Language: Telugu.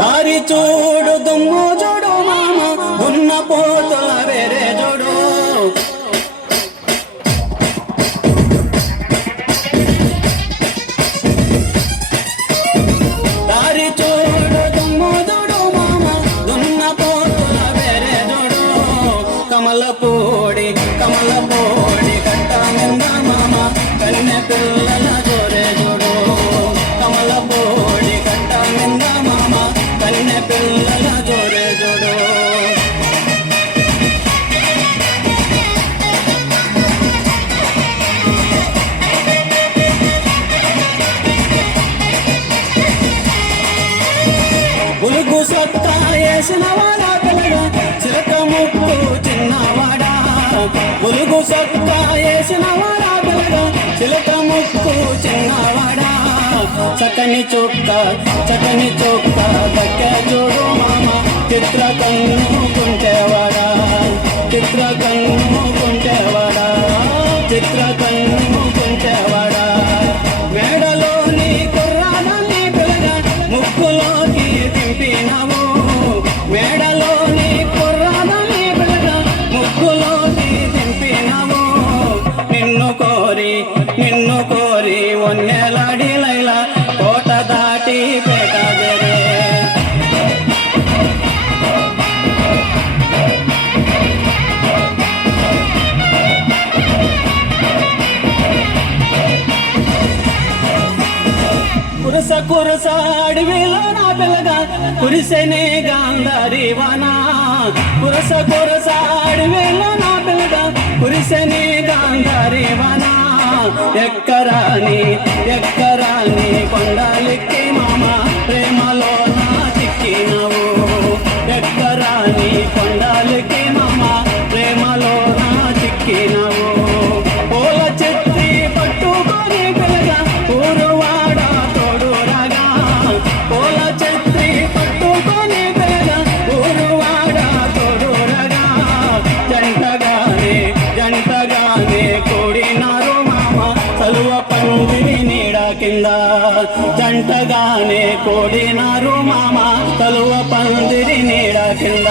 దారి చూడు దుమ్ము చూడు మామ దున్న పోతుల వేరే చూడు. దారి చూడు దుమ్ము చూడు మామ దున్న పోతుల వేరే చూడు. కమలపూడి కట్ట నింద మామ కన్నె పిల్లల జోరే చూడు. కమలపూడి కట్ట నింద మామ కన్నె పిల్లల జోరే చూడు. బులుగు సొత్తా వేసిన వాడా పిల్లగా చిలక ముక్కు చిన్నవాడా. బులుగు సొత్తా వేసిన వాడా పిల్లగా చిలక ముక్కు చిన్నవాడా. చక్కని చొక్క దక్క చూడు మామ చిత్ర కన్ను కుంటేవాడా. చిత్ర కన్ను కుంటేవాడా. చిత్ర కన్ను కుంటేవాడా. మేడలోని కుర్రాదాన్ని పిల్లగా ముక్కులోకి దింపినవు. మేడలోని కుర్రాదాన్ని పిల్లగా ముక్కులోకి దింపినవు. నిన్ను కోరి ఒన్నెలాడి లైలా కోట దాటి పేట జరే. కురస అడవిలో నా పిల్లగా కురిసెనే గాంధారి వానా. కురస అడవిలో నా పిల్లగా కురిసెనే గాంధారి వానా. ఎక్కరాని కొండలెక్కి మామ ప్రేమలో నా చిక్కినవు. ఎక్కరాని కొండలెక్కి మామ ప్రేమలో నా చిక్కినవు. పూల చెత్తి పట్టుకొని పిల్లగా ఊరువాడ తోడురగా. పూల చెత్తి పట్టుకొని పిల్లగా ఊరువాడ తోడురగా. జంటగానే కూడినారు మామ సలువ పందిరి నీడ కింద. జంటగానే కూడినారు మామ సలువ పందిరి నీడ కింద.